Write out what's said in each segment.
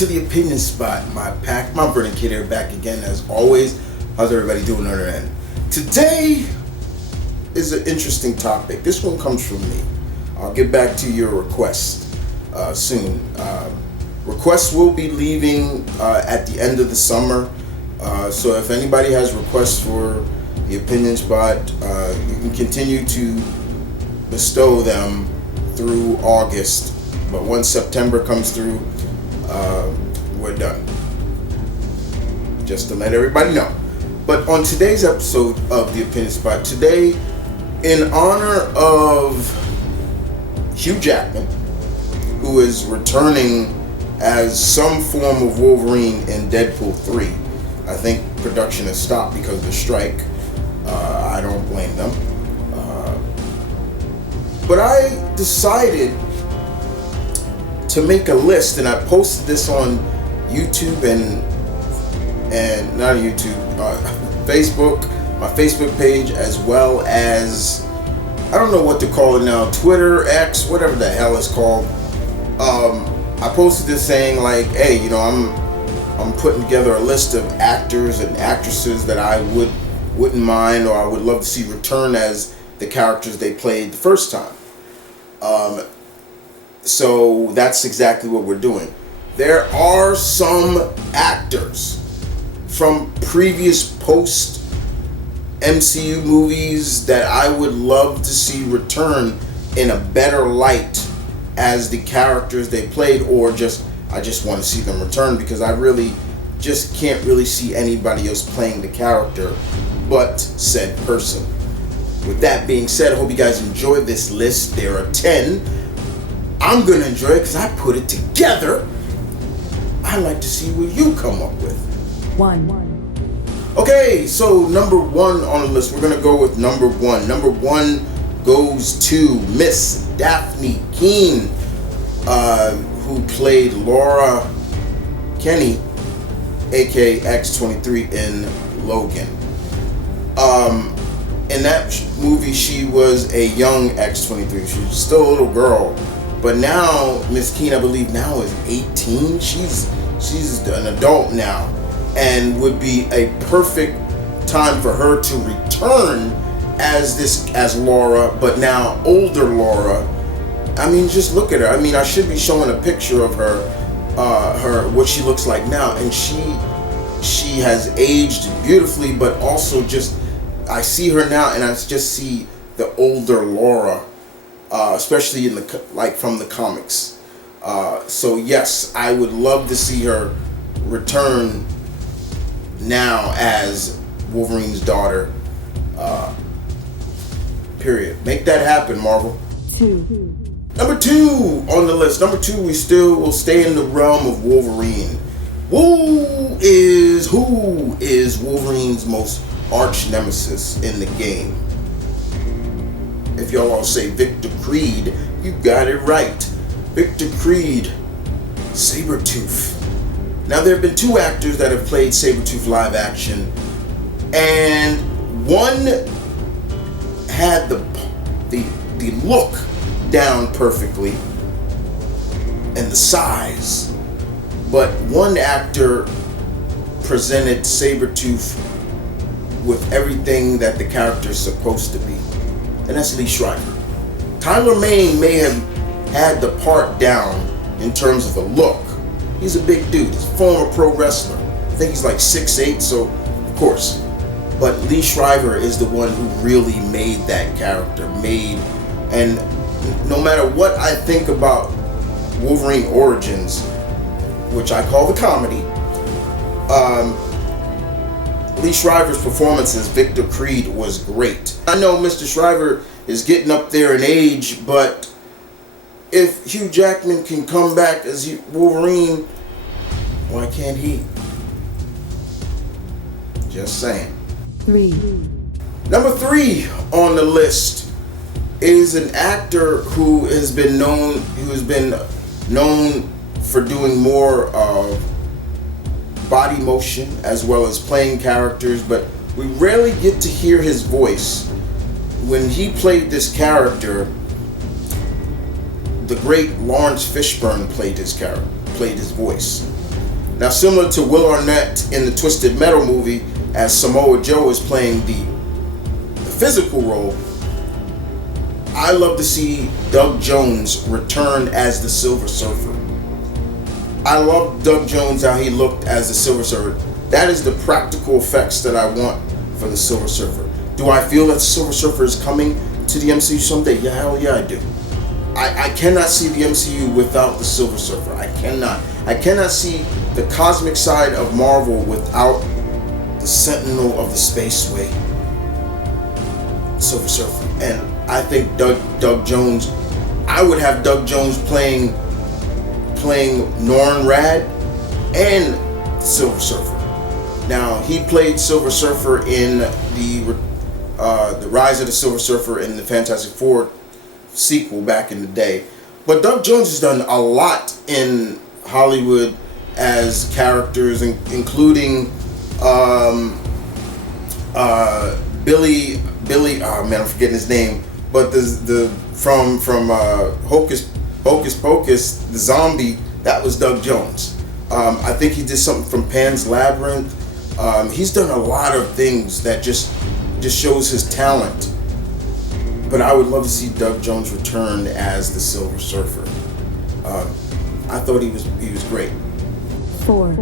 to the opinion spot. My Vernon Kid here, back again as always. How's everybody doing on their end? Today is an interesting topic. This one comes from me. I'll get back to your request soon. Requests will be leaving at the end of the summer. So if anybody has requests for the opinion spot, you can continue to bestow them through August. But once September comes through, we're done. Just to let everybody know. But on today's episode of the opinion spot, today, in honor of Hugh Jackman, who is returning as some form of Wolverine in Deadpool 3. I think production has stopped because of the strike. I don't blame them. But I decided to make a list, and I posted this on YouTube and not YouTube, Facebook, my Facebook page, as well as, I don't know what to call it now, Twitter, X, whatever the hell it's called. I posted this saying like, hey, I'm putting together a list of actors and actresses that I wouldn't mind, or I would love to see return as the characters they played the first time. So that's exactly what we're doing. There are some actors from previous post MCU movies that I would love to see return in a better light as the characters they played, or I just want to see them return because I really just can't really see anybody else playing the character but said person. With that being said, I hope you guys enjoyed this list. There are 10. I'm going to enjoy it because I put it together. I'd like to see what you come up with. 1. Okay, so number 1 on the list, we're going to go with number 1. Number 1 goes to Miss Daphne Keane, who played Laura Kinney, aka X-23 in Logan. In that movie, she was a young X-23. She was still a little girl. But now, Miss Keane, I believe now is 18. She's an adult now, and would be a perfect time for her to return as Laura, but now older Laura. I mean, just look at her. I mean, I should be showing a picture of her what she looks like now, and she has aged beautifully, but also just I see her now, and I just see the older Laura. Especially in from the comics. So yes, I would love to see her return now as Wolverine's daughter. Period. Make that happen, Marvel. 2. Number 2 on the list. Number 2, we still will stay in the realm of Wolverine. Who is Wolverine's most arch nemesis in the game? If y'all all say Victor Creed, you got it right. Victor Creed, Sabertooth. Now, there have been 2 actors that have played Sabertooth live action, and one had the look down perfectly and the size, but one actor presented Sabertooth with everything that the character is supposed to be. And that's Lee Schreiber. Tyler Mane may have had the part down in terms of the look. He's a big dude. He's a former pro wrestler. I think he's like 6'8", so of course. But Lee Schreiber is the one who really made that character. And no matter what I think about Wolverine Origins, which I call the comedy, Lee Schreiber's performance as Victor Creed was great. I know Mr. Schreiber is getting up there in age, but if Hugh Jackman can come back as Wolverine, why can't he? Just saying. 3. Number 3 on the list is an actor who has been known for doing more of body motion as well as playing characters, but we rarely get to hear his voice. When he played this character, the great Lawrence Fishburne played his voice. Now, similar to Will Arnett in the Twisted Metal movie, as Samoa Joe is playing the physical role, I love to see Doug Jones return as the Silver Surfer. I love Doug Jones, how he looked as the Silver Surfer. That is the practical effects that I want for the Silver Surfer. Do I feel that the Silver Surfer is coming to the MCU someday? Yeah, hell yeah, I do. I cannot see the MCU without the Silver Surfer. I cannot. I cannot see the cosmic side of Marvel without the Sentinel of the Spaceway, Silver Surfer. And I think Doug Jones, I would have Doug Jones playing Norrin Rad and Silver Surfer. Now, he played Silver Surfer in the Rise of the Silver Surfer in the Fantastic Four sequel back in the day. But Doug Jones has done a lot in Hollywood as characters, including Billy. Oh man, I'm forgetting his name. But the from Hocus Pocus, the zombie, that was Doug Jones. I think he did something from Pan's Labyrinth. He's done a lot of things that just shows his talent. But I would love to see Doug Jones return as the Silver Surfer. I thought he was great. 4.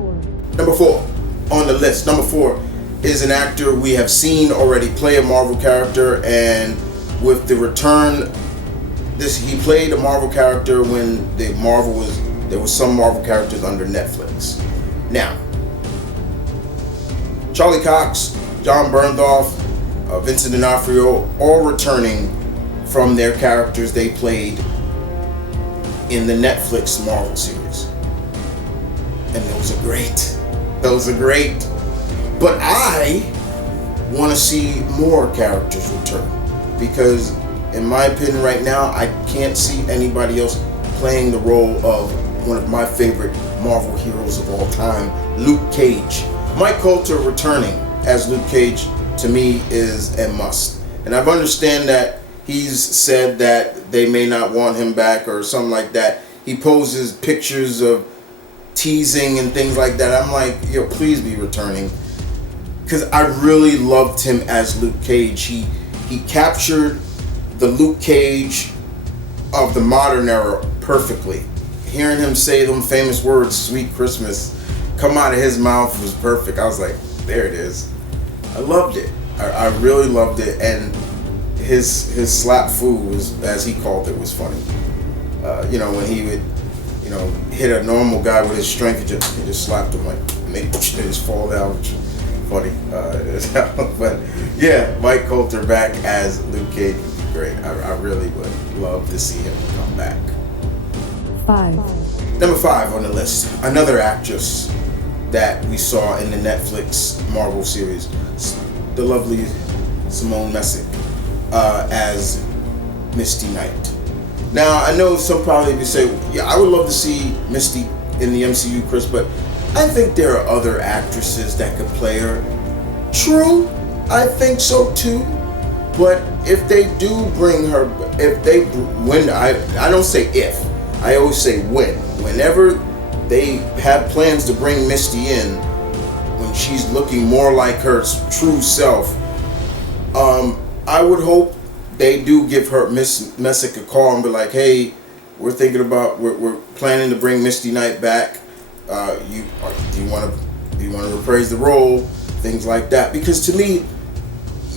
Number 4 on the list. Number 4 is an actor we have seen already play a Marvel character, and with the return, he played a Marvel character when there was some Marvel characters under Netflix. Now, Charlie Cox, John Bernthal, Vincent D'Onofrio, all returning from their characters they played in the Netflix Marvel series. And those are great. But I want to see more characters return, because in my opinion right now, I can't see anybody else playing the role of one of my favorite Marvel heroes of all time, Luke Cage. Mike Colter returning as Luke Cage, to me, is a must. And I understand that he's said that they may not want him back or something like that. He poses pictures of teasing and things like that. I'm like, yo, please be returning. Because I really loved him as Luke Cage. He captured the Luke Cage of the modern era perfectly. Hearing him say them famous words, "Sweet Christmas," come out of his mouth was perfect. I was like, there it is. I loved it. I really loved it. And his slap food was, as he called it, was funny. When he would, hit a normal guy with his strength, he just slapped him like, they just fall down. Funny. But yeah, Mike Colter back as Luke Cage would be great. I really would love to see him come back. 5. Number 5 on the list, another actress that we saw in the Netflix Marvel series, the lovely Simone Messick as Misty Knight. Now, I know some probably would say, yeah, I would love to see Misty in the MCU, Chris, but I think there are other actresses that could play her. True, I think so too. But if they do bring her, I don't say if, I always say when. Whenever they have plans to bring Misty in, when she's looking more like her true self, I would hope they do give her Miss Messick a call and be like, hey, we're planning to bring Misty Knight back. Do you want to reprise the role? Things like that. Because to me,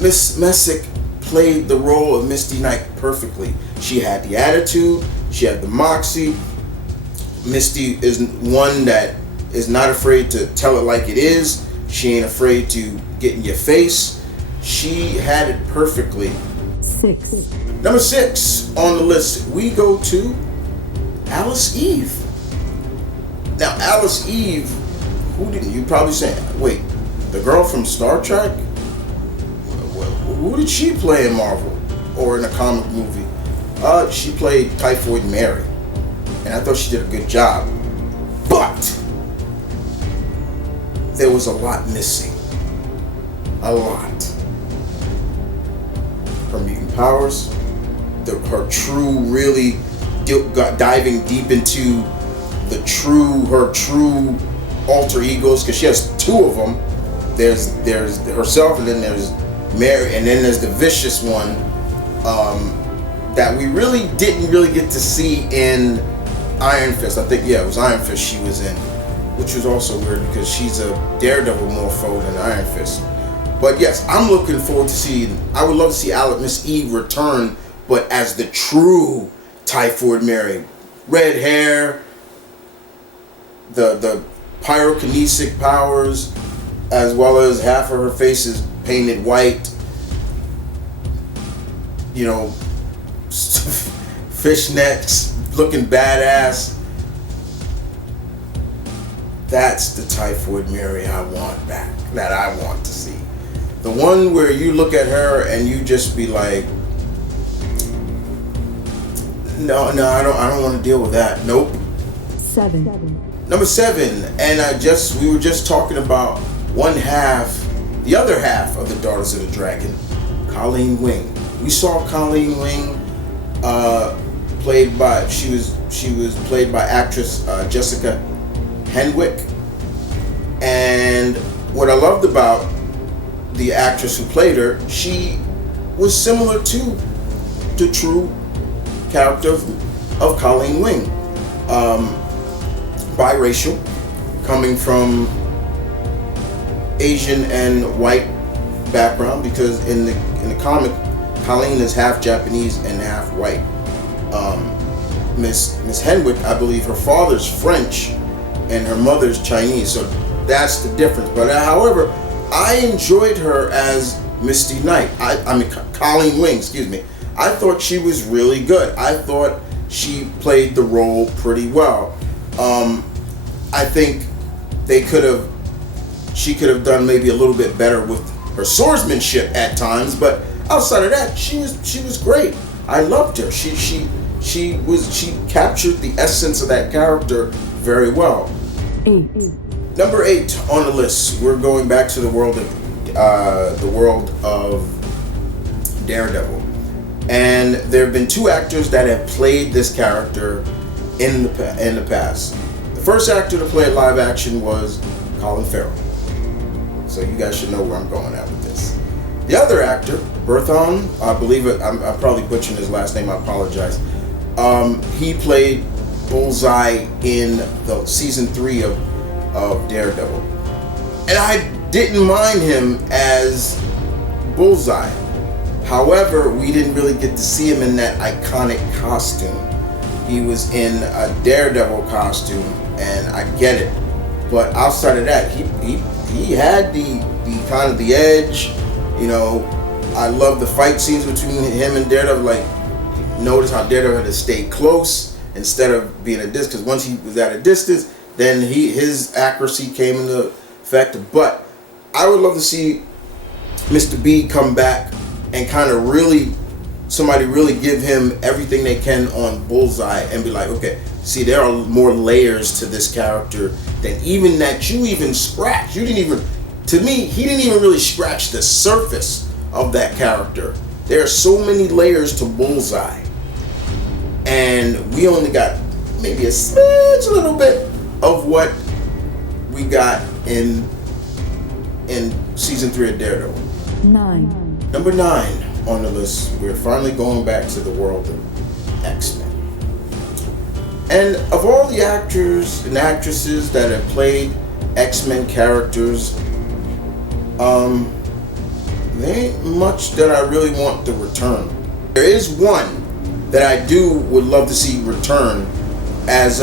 Miss Messick played the role of Misty Knight perfectly. She had the attitude, she had the moxie. Misty is one that is not afraid to tell it like it is. She ain't afraid to get in your face. She had it perfectly. 6. Number 6 on the list, we go to Alice Eve. Now, Alice Eve, you probably say, wait, the girl from Star Trek? Who did she play in Marvel or in a comic movie? She played Typhoid Mary, and I thought she did a good job. But there was a lot missing. A lot. Her mutant powers, her true, really diving deep into her true alter egos, because she has two of them. There's herself, and then there's Mary, and then there's the vicious one that we really didn't get to see in Iron Fist. I think, yeah, it was Iron Fist she was in, which was also weird because she's a Daredevil morpho than Iron Fist. But yes, I'm looking forward to seeing. I would love to see Miss Eve return, but as the true Typhoid Mary, red hair, the pyrokinetic powers, as well as half of her face is painted white. You know, fishnets, looking badass. That's the Typhoid Mary I want back, that I want to see. The one where you look at her and you just be like, no, I don't want to deal with that. Nope. 7. Number 7, and we were just talking about the other half of the Daughters of the Dragon, Colleen Wing. We saw Colleen Wing she was played by actress Jessica Henwick, and what I loved about the actress who played her, she was similar to the true character of Colleen Wing, biracial, coming from Asian and white background, because in the comic, Colleen is half Japanese and half white. Miss Henwick, I believe her father's French and her mother's Chinese, so that's the difference. But however, I enjoyed her as Misty Knight. I mean Colleen Wing, excuse me. I thought she was really good. I thought she played the role pretty well. I think she could have done maybe a little bit better with her swordsmanship at times, but outside of that, she was great. I loved her. She captured the essence of that character very well. 8. Number 8 on the list, we're going back to the world of Daredevil, and there have been 2 actors that have played this character in the past. The first actor to play it live action was Colin Farrell, so you guys should know where I'm going at with this. The other actor, Berthon, I believe it. I'm probably butchering his last name. I apologize. He played Bullseye in the season 3 of Daredevil, and I didn't mind him as Bullseye. However, we didn't really get to see him in that iconic costume. He was in a Daredevil costume, and I get it. But outside of that, he had the kind of the edge. You know, I love the fight scenes between him and Daredevil. Like, notice how Daredevil had to stay close instead of being at a distance. Because once he was at a distance, then his accuracy came into effect. But I would love to see Mr. B come back and kind of somebody really give him everything they can on Bullseye and be like, okay, see, there are more layers to this character than even that you even scratch. To me, he didn't even really scratch the surface of that character. There are so many layers to Bullseye, and we only got maybe a smidge, a little bit of what we got in season 3 of Daredevil. 9. Number 9 on the list, we're finally going back to the world of X-Men. And of all the actors and actresses that have played X-Men characters, there ain't much that I really want to return. There is one that I would love to see return as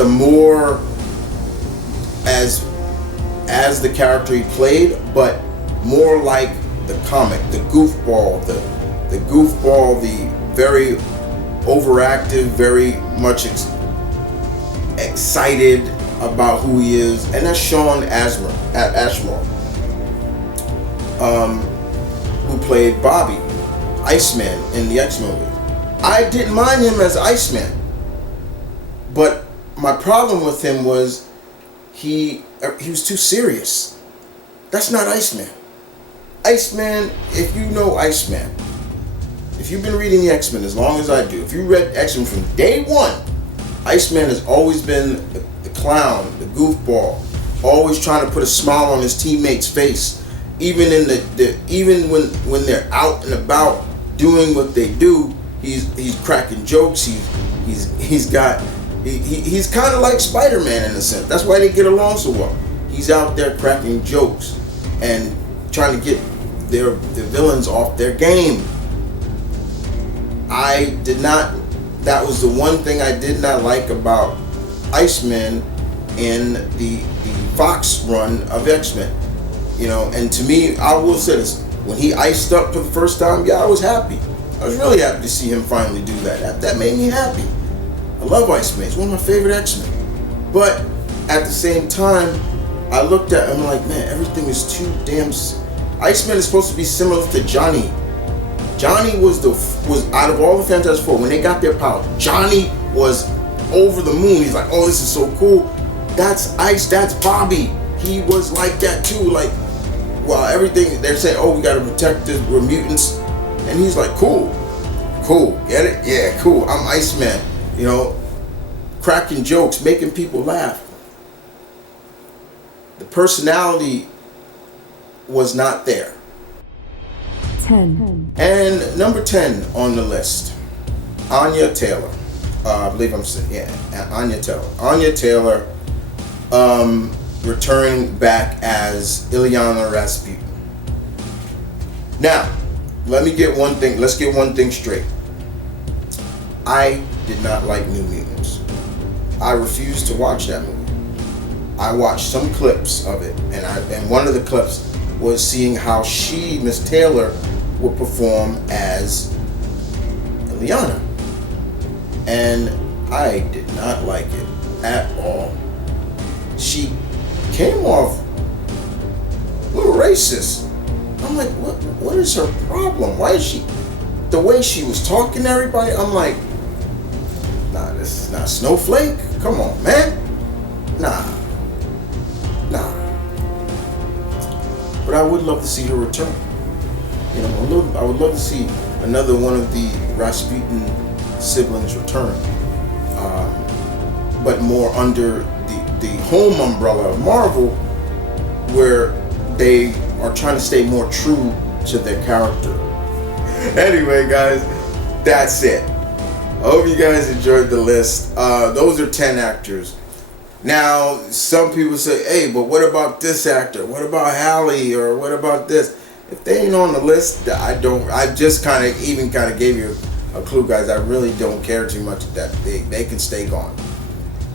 the character he played, but more like the comic, the goofball, the very overactive, very much excited about who he is, and that's Sean Ashmore, who played Bobby, Iceman, in the X movie. I didn't mind him as Iceman, but my problem with him was he was too serious. That's not Iceman. Iceman, if you know Iceman, if you've been reading the X-Men as long as I do, if you read X-Men from day one, Iceman has always been the clown, the goofball. always trying to put a smile on his teammates' face, even in even when they're out and about doing what they do. He's cracking jokes. He's kind of like Spider-Man in a sense. That's why they get along so well. He's out there cracking jokes and trying to get the villains off their game. That was the one thing I did not like about Iceman in the Fox run of X-Men. And to me, I will say this, when he iced up for the first time, yeah, I was happy. I was really happy to see him finally do that. That made me happy. I love Iceman. He's one of my favorite X-Men. But at the same time, I looked at him like, man, everything is too damn... Iceman is supposed to be similar to Johnny. Johnny was out of all the Fantastic Four, when they got their power, Johnny was over the moon. He's like, oh, this is so cool. That's Ice, that's Bobby. He was like that too. Like, well, everything, they're saying, oh, we gotta protect this, we're mutants. And he's like, cool, get it? Yeah, cool, I'm Iceman. Cracking jokes, making people laugh. The personality was not there. 10. And number 10 on the list, Anya Taylor. I believe I'm saying, yeah, Anya Taylor. Anya Taylor returning back as Ilyana Rasputin. Now, let's get one thing straight. I did not like New Mutants. I refused to watch that movie. I watched some clips of it, and one of the clips was seeing how Miss Taylor, would perform as Ilyana. And I did not like it at all. She came off a little racist. I'm like, what is her problem? Why is she, the way she was talking to everybody, I'm like, nah, this is not Snowflake. Come on, man. Nah. But I would love to see her return. I would love to see another one of the Rasputin siblings return, but more under the home umbrella of Marvel, where they are trying to stay more true to their character. Anyway, guys, that's it. I hope you guys enjoyed the list. Those are 10 actors. Now, some people say, hey, but what about this actor? What about Halle? Or what about this? If they ain't on the list, I just kind of gave you a clue, guys. I really don't care too much that they can stay gone.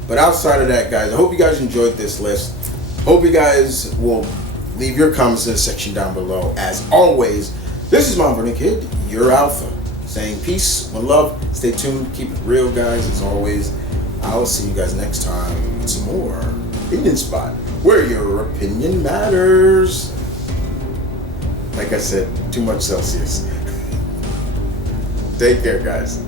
But outside of that, guys, I hope you guys enjoyed this list. Hope you guys will leave your comments in the section down below. As always, this is M.V.K, your alpha, saying peace, one love, stay tuned, keep it real, guys. As always, I'll see you guys next time with some more Opinion Spot, where your opinion matters. Like I said, too much Celsius. Take care, guys.